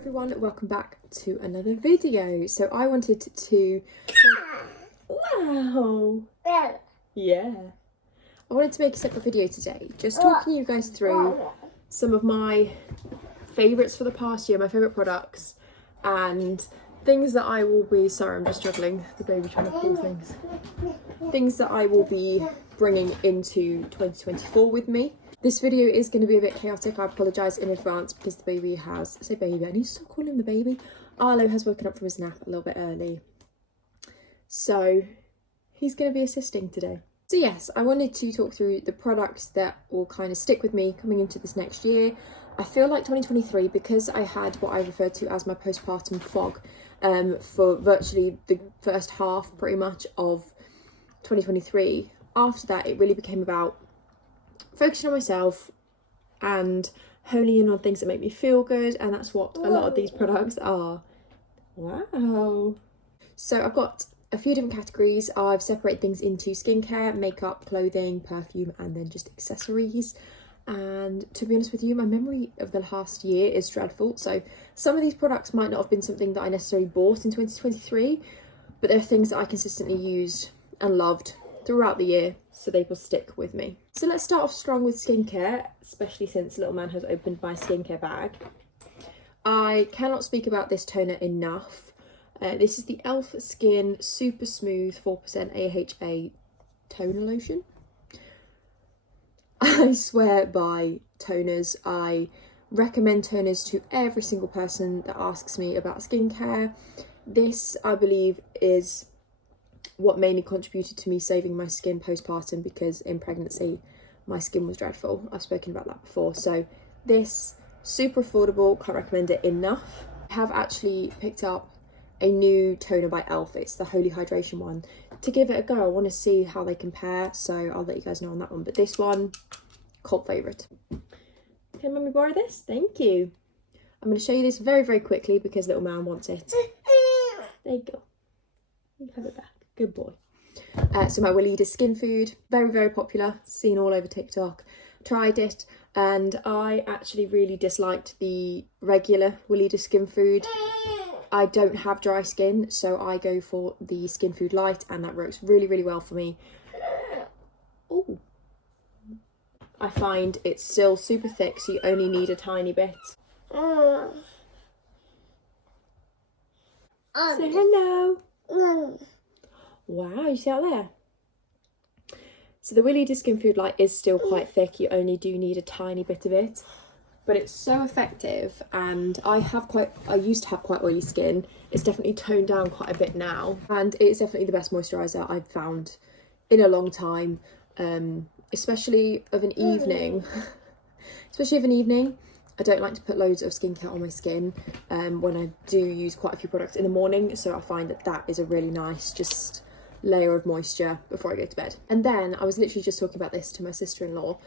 everyone, welcome back to another video. So I wanted to wow, yeah, I wanted to make a separate video today, just talking you guys through some of my favourites for the past year, my favourite products, and things that I will be, sorry I'm just juggling the baby trying to pull things that I will be bringing into 2024 with me. This video is going to be a bit chaotic. I apologise in advance because the baby has, I say baby, I need to stop calling him the baby. Arlo has woken up from his nap a little bit early, so he's going to be assisting today. So yes, I wanted to talk through the products that will kind of stick with me coming into this next year. I feel like 2023, because I had what I referred to as my postpartum fog for virtually the first half pretty much of 2023. After that, it really became about focusing on myself and honing in on things that make me feel good, and that's what a lot of these products are. Wow. So I've got a few different categories. I've separated things into skincare, makeup, clothing, perfume, and then just accessories. And to be honest with you, my memory of the last year is dreadful. So some of these products might not have been something that I necessarily bought in 2023, but they're things that I consistently used and loved throughout the year, so they will stick with me. So let's start off strong with skincare, especially since little man has opened my skincare bag. I cannot speak about this toner enough. This is the e.l.f. Skin Super Smooth 4% AHA toner lotion. I swear by toners. I recommend toners to every single person that asks me about skincare. This, I believe, is what mainly contributed to me saving my skin postpartum, because in pregnancy my skin was dreadful. I've spoken about that before. So this, super affordable, can't recommend it enough. I have actually picked up a new toner by e.l.f. It's the Holy Hydration one, to give it a go. I want to see how they compare, so I'll let you guys know on that one. But this one, cult favourite. Can mummy borrow this? Thank you. I'm going to show you this very, very quickly because little man wants it. There you go. You can have it back. Good boy. So my Weleda skin food, very, very popular, seen all over TikTok. Tried it, and I actually really disliked the regular Weleda skin food. I don't have dry skin, so I go for the Skin Food Light, and that works really, really well for me. Oh, I find it's still super thick, so you only need a tiny bit. Say hello. Wow, you see that there? So the Weleda Skin Food Light is still quite thick. You only do need a tiny bit of it, but it's so effective. And I used to have quite oily skin. It's definitely toned down quite a bit now, and it's definitely the best moisturiser I've found in a long time. Especially of an evening. I don't like to put loads of skincare on my skin when I do use quite a few products in the morning, so I find that that is a really nice just layer of moisture before I go to bed. And then I was literally just talking about this to my sister-in-law.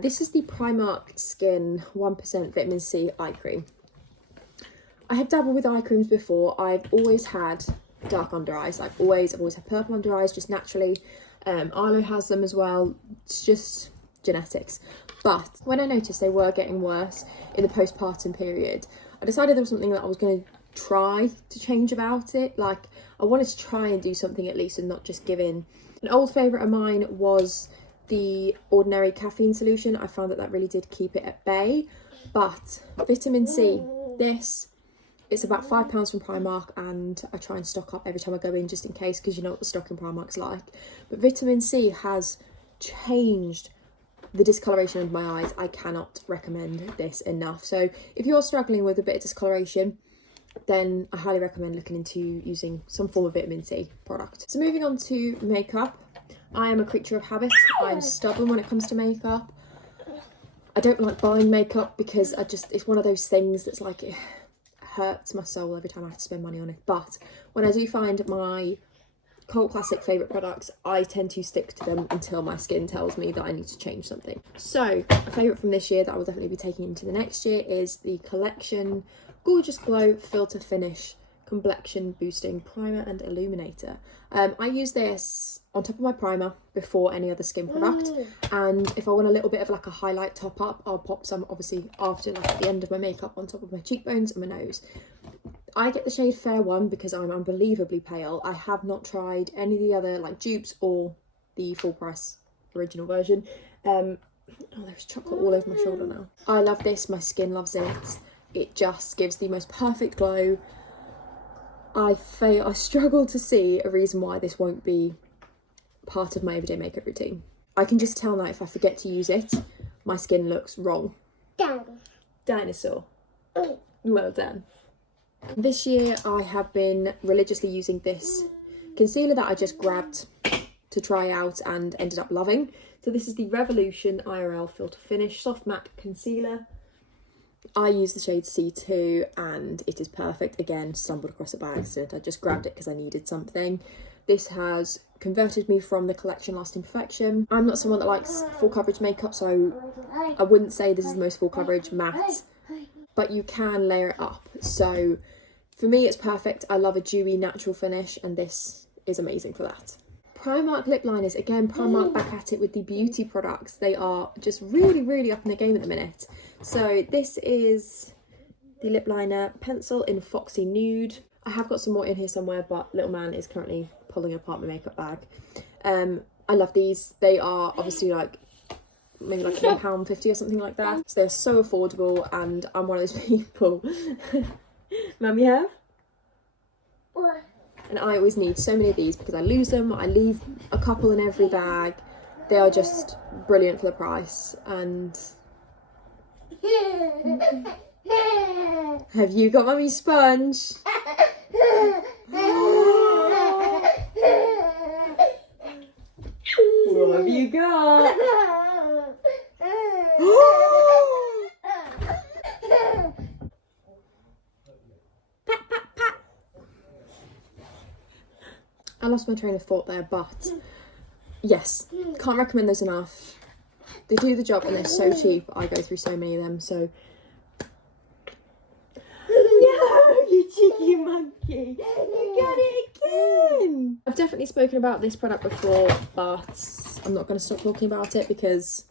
This is the Primark Skin 1% Vitamin C Eye Cream. I have dabbled with eye creams before. I've always had dark under eyes. I've always had purple under eyes just naturally. Arlo has them as well. It's just genetics. But when I noticed they were getting worse in the postpartum period, I decided there was something that I was going to try to change about it. Like, I wanted to try and do something at least and not just give in. An old favourite of mine was the ordinary caffeine solution. I found that that really did keep it at bay. But vitamin C, it's about £5 from Primark, and I try and stock up every time I go in just in case, because you know what the stock in Primark's like. But vitamin C has changed the discoloration under my eyes. I cannot recommend this enough. So if you're struggling with a bit of discoloration, then I highly recommend looking into using some form of vitamin C product. So moving on to makeup. I am a creature of habit. I'm stubborn when it comes to makeup. I don't like buying makeup because it's one of those things that's like, it hurts my soul every time I have to spend money on it. But when I do find my cult classic favourite products, I tend to stick to them until my skin tells me that I need to change something. So a favourite from this year that I will definitely be taking into the next year is the Collection Gorgeous Glow Filter Finish complexion boosting primer and illuminator. I use this on top of my primer before any other skin product, and if I want a little bit of like a highlight top up, I'll pop some obviously after, like at the end of my makeup, on top of my cheekbones and my nose. I get the shade Fair One because I'm unbelievably pale. I have not tried any of the other like dupes or the full price original version. Oh, there's chocolate all over my shoulder now. I love this, my skin loves it. It just gives the most perfect glow. I struggle to see a reason why this won't be part of my everyday makeup routine. I can just tell now if I forget to use it, my skin looks wrong. Dinosaur. Well done. This year I have been religiously using this concealer that I just grabbed to try out and ended up loving. So this is the Revolution IRL Filter Finish Soft Matte Concealer. I use the shade C2 and it is perfect. Again, stumbled across it by accident. I just grabbed it because I needed something. This has converted me from the collection Lasting Perfection. I'm not someone that likes full coverage makeup, so I wouldn't say this is the most full coverage matte, but you can layer it up. So for me, it's perfect. I love a dewy natural finish and this is amazing for that. Primark lip liners, again, Primark back at it with the beauty products. They are just really up in the game at the minute. So this is the lip liner pencil in Foxy Nude. I have got some more in here somewhere, but little man is currently pulling apart my makeup bag. I love these. They are obviously like maybe like £1.50 or something like that. So they're so affordable, and I'm one of those people. Mummy have? And I always need so many of these because I lose them. I leave a couple in every bag. They are just brilliant for the price. And have you got Mummy's sponge? What have you got? I lost my train of thought there, but yes, can't recommend those enough. They do the job and they're so cheap. I go through so many of them, so. No, you cheeky monkey, you got it again. I've definitely spoken about this product before, but I'm not going to stop talking about it because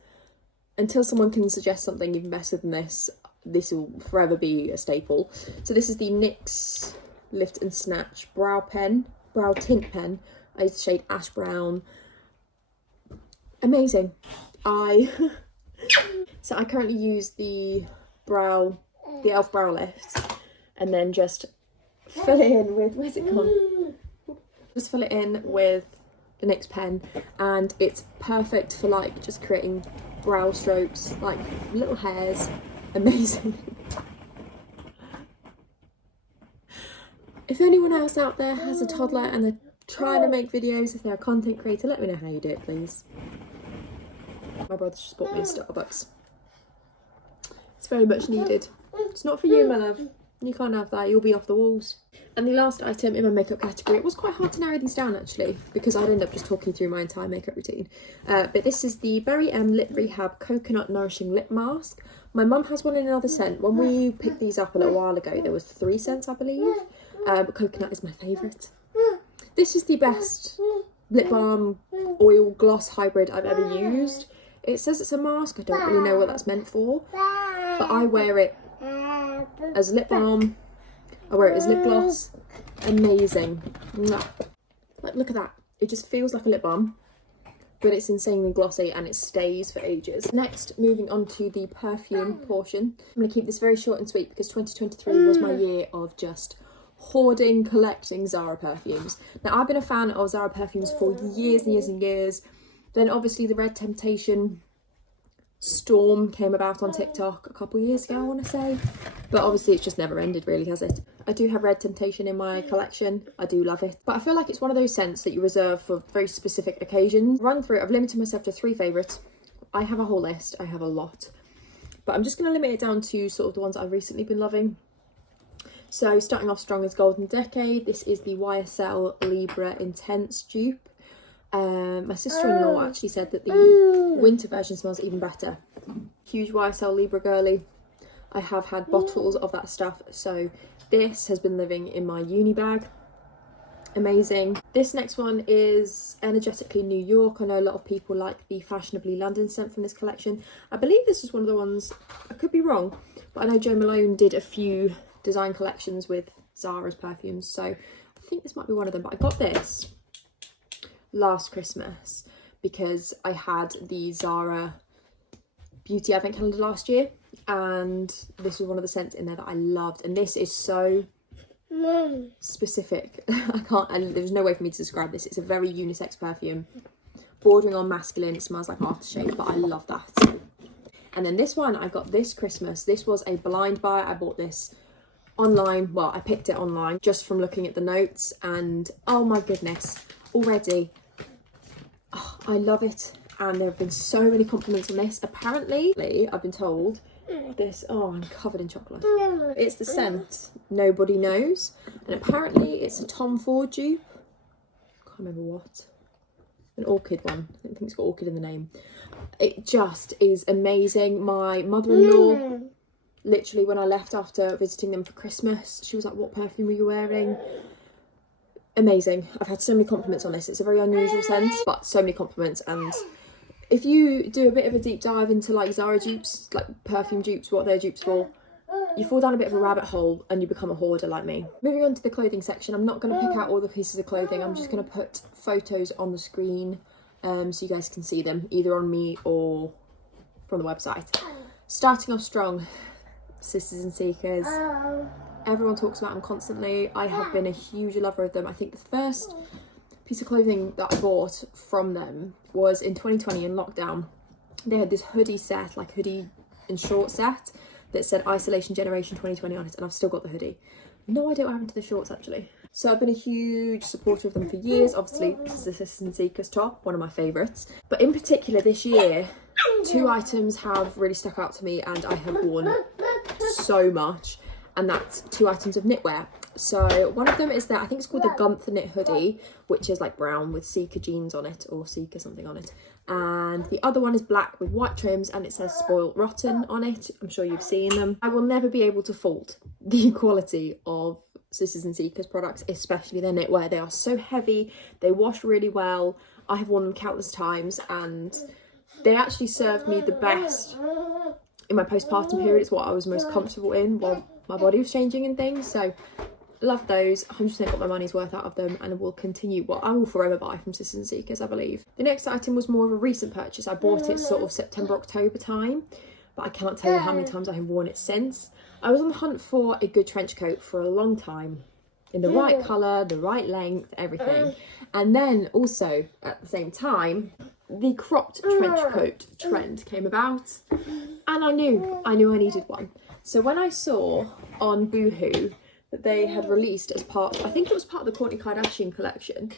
until someone can suggest something even better than this, this will forever be a staple. So this is the NYX Lift and Snatch Brow Tint Pen. I use the shade Ash Brown. Amazing. So I currently use the e.l.f. Brow Lift, and then just fill it in with, where's it gone? Just fill it in with the NYX pen, and it's perfect for like just creating brow strokes, like little hairs. Amazing. If anyone else out there has a toddler and they're trying to make videos, if they're a content creator, let me know how you do it, please. My brother just bought me a Starbucks. It's very much needed. It's not for you, my love. You can't have that, you'll be off the walls. And the last item in my makeup category, it was quite hard to narrow these down actually, because I'd end up just talking through my entire makeup routine. But this is the Berry M Lip Rehab Coconut Nourishing Lip Mask. My mum has one in another scent. When we picked these up a little while ago, there was 3 scents, I believe. But coconut is my favourite. This is the best lip balm oil gloss hybrid I've ever used. It says it's a mask. I don't really know what that's meant for, but I wear it as lip balm. I wear it as lip gloss. Amazing. Like, look at that. It just feels like a lip balm, but it's insanely glossy and it stays for ages. Next, moving on to the perfume portion. I'm going to keep this very short and sweet because 2023 was my year of just hoarding, collecting Zara perfumes. Now, I've been a fan of Zara perfumes for years and years and years. Then obviously the Red Temptation storm came about on TikTok a couple of years ago, I want to say. But obviously it's just never ended really, has it? I do have Red Temptation in my collection. I do love it. But I feel like it's one of those scents that you reserve for very specific occasions. Run through it. I've limited myself to 3 favourites. I have a whole list. I have a lot. But I'm just going to limit it down to sort of the ones I've recently been loving. So starting off strong as Golden Decade. This is the YSL Libra Intense dupe. My sister-in-law actually said that the winter version smells even better. Huge YSL Libra girly. I have had bottles of that stuff, so This has been living in my uni bag. Amazing. This next one is Energetically New York. I know a lot of people like the Fashionably London scent from this collection. I believe this is one of the ones, I could be wrong, but I know Jo Malone did a few design collections with Zara's perfumes, so I think this might be one of them. But I got this last Christmas because I had the Zara Beauty Advent Calendar last year, and this was one of the scents in there that I loved. And this is so specific. There's no way for me to describe this. It's a very unisex perfume, bordering on masculine. It smells like aftershave, but I love that. And then this one I got this Christmas. This was a blind buy. I bought this online. Well, I picked it online just from looking at the notes, and oh my goodness, already I love it. And there have been so many compliments on this. Apparently, I've been told this, I'm covered in chocolate. It's the scent Nobody Knows, and apparently it's a Tom Ford dupe. Can't remember what. An orchid one. I think it's got orchid in the name. It just is amazing. My mother-in-law, literally when I left after visiting them for Christmas, she was like, what perfume are you wearing? Amazing. I've had so many compliments on this. It's a very unusual scent, but so many compliments. And if you do a bit of a deep dive into like Zara dupes, like perfume dupes, what they're dupes for, you fall down a bit of a rabbit hole and you become a hoarder like me. Moving on to the clothing section, I'm not going to pick out all the pieces of clothing. I'm just going to put photos on the screen so you guys can see them, either on me or from the website. Starting off strong, Sisters and Seekers. Everyone talks about them constantly. I have been a huge lover of them. I think the first piece of clothing that I bought from them was in 2020 in lockdown. They had this hoodie set, like hoodie and short set, that said Isolation Generation 2020 on it, and I've still got the hoodie. No idea what happened to the shorts actually. So I've been a huge supporter of them for years. Obviously, this is the Sisters and Seekers top, one of my favourites. But in particular this year, two items have really stuck out to me and I have worn so much, and that's two items of knitwear. So one of them is that, I think it's called the Gunther knit hoodie, which is like brown with Seeker jeans on it, or Seeker something on it. And the other one is black with white trims and it says Spoiled Rotten on it. I'm sure you've seen them. I will never be able to fault the quality of Sisters and Seekers products, especially their knitwear. They are so heavy, they wash really well. I have worn them countless times and they actually served me the best in my postpartum period. It's what I was most comfortable in while my body was changing and things. So love those. 100% got my money's worth out of them and will continue. Well, I will forever buy from Sisters and Seekers, I believe. The next item was more of a recent purchase. I bought it sort of September, October time, but I cannot tell you how many times I have worn it since. I was on the hunt for a good trench coat for a long time, in the right colour, the right length, everything. And then also at the same time, the cropped trench coat trend came about, and I knew I needed one. So when I saw on Boohoo that they had released as part, I think it was part of the Kourtney Kardashian collection,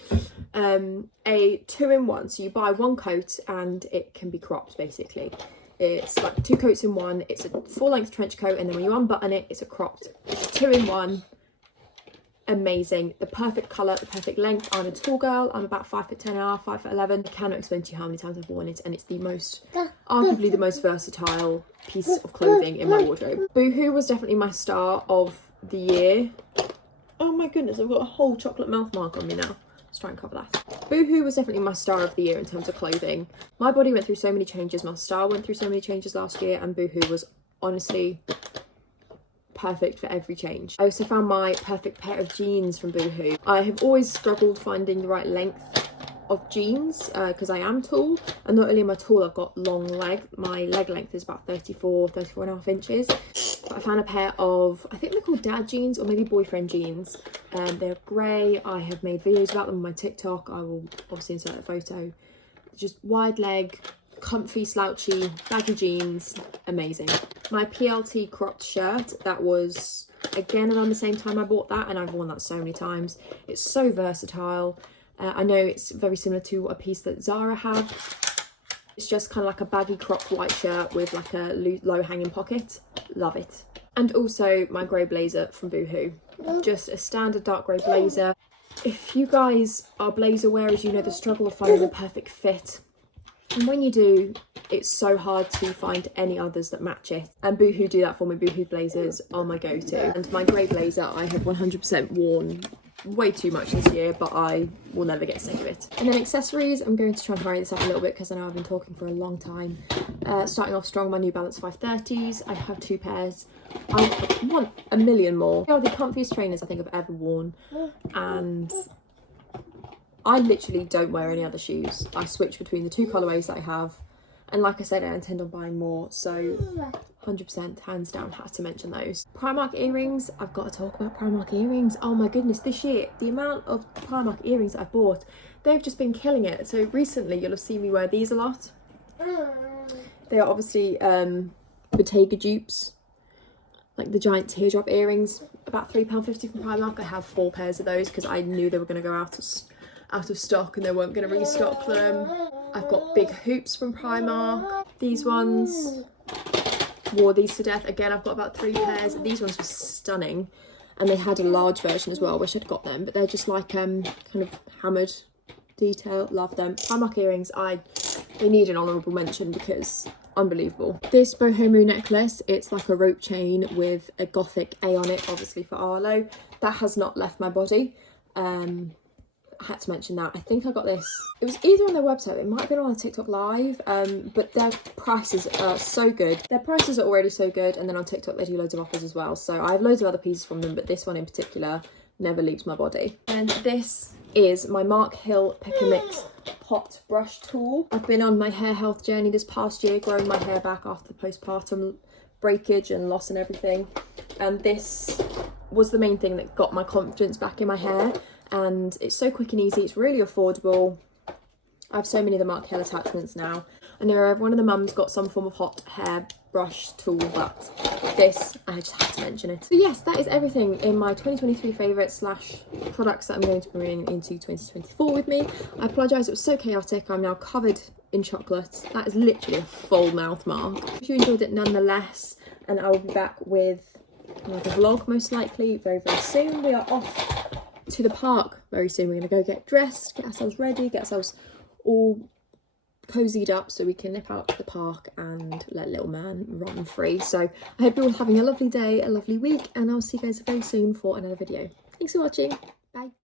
a 2-in-1. So you buy one coat and it can be cropped basically. It's like 2 coats in one. It's a full-length trench coat, and then when you unbutton it, it's a cropped. It's a 2-in-1. Amazing. The perfect colour, the perfect length. I'm a tall girl. I'm about 5'10", 5'11". I cannot explain to you how many times I've worn it, and it's the most, arguably the most versatile piece of clothing in my wardrobe. Boohoo was definitely my star of the year. Oh my goodness, I've got a whole chocolate mouth mark on me now. Let's try and cover that. Boohoo was definitely my star of the year in terms of clothing. My body went through so many changes. My style went through so many changes last year, and Boohoo was honestly perfect for every change. I also found my perfect pair of jeans from Boohoo. I have always struggled finding the right length of jeans because I am tall, and not only am I tall, I've got long leg. My leg length is about 34 and a half inches. But I found a pair of, I think they're called dad jeans or maybe boyfriend jeans. They're grey. I have made videos about them on my TikTok. I will obviously insert a photo. Just wide leg, comfy, slouchy, baggy jeans. Amazing. My PLT cropped shirt, that was again around the same time I bought that, and I've worn that so many times. It's so versatile. I know it's very similar to a piece that Zara have. It's just kind of like a baggy cropped white shirt with like a low hanging pocket. Love it. And also my grey blazer from Boohoo. Just a standard dark grey blazer. If you guys are blazer wearers, you know the struggle of finding the perfect fit And when you do, it's so hard to find any others that match it. And Boohoo do that for me. Boohoo blazers are my go-to. And my grey blazer I have 100% worn way too much this year, but I will never get sick of it. And then accessories, I'm going to try and hurry this up a little bit because I know I've been talking for a long time. Starting off strong, my New Balance 530s. I have 2 pairs. I want a million more. They are the comfiest trainers I think I've ever worn, and I literally don't wear any other shoes. I switch between the 2 colourways that I have, and like I said, I intend on buying more, so 100% hands down had to mention those. Primark earrings, I've got to talk about Primark earrings. Oh my goodness, this year the amount of Primark earrings that I've bought, they've just been killing it. So recently you'll have seen me wear these a lot. They are obviously Bottega dupes, like the giant teardrop earrings, about £3.50 from Primark. I have 4 pairs of those because I knew they were going to go out of stock and they weren't going to restock them. I've got big hoops from Primark. These ones, wore these to death. Again, I've got about 3 pairs. These ones were stunning, and they had a large version as well. I wish I'd got them, but they're just like kind of hammered detail. Love them. Primark earrings, they need an honourable mention because unbelievable. This boho necklace, it's like a rope chain with a gothic A on it, obviously for Arlo. That has not left my body. I had to mention that. I think I got this, it was either on their website, it might have been on a TikTok live, but their prices are so good. Their prices are already so good, and then on TikTok they do loads of offers as well. So I have loads of other pieces from them, but this one in particular never leaves my body. And this is my Mark Hill Pick and Mix pot brush tool. I've been on my hair health journey this past year, growing my hair back after the postpartum breakage and loss and everything, and this was the main thing that got my confidence back in my hair. And it's so quick and easy, it's really affordable. I have so many of the Mark Hill attachments now. I know one of the mums got some form of hot hair brush tool, but this, I just had to mention it. So yes, that is everything in my 2023 favourites / products that I'm going to bring into 2024 with me. I apologise, it was so chaotic. I'm now covered in chocolate. That is literally a full mouth mark. If you enjoyed it nonetheless, and I will be back with like a vlog most likely very, very soon. We are off to the park very soon. We're going to go get dressed, get ourselves ready, get ourselves all cozied up so we can nip out to the park and let little man run free. So I hope you're all having a lovely day, a lovely week, and I'll see you guys very soon for another video. Thanks for watching. Bye.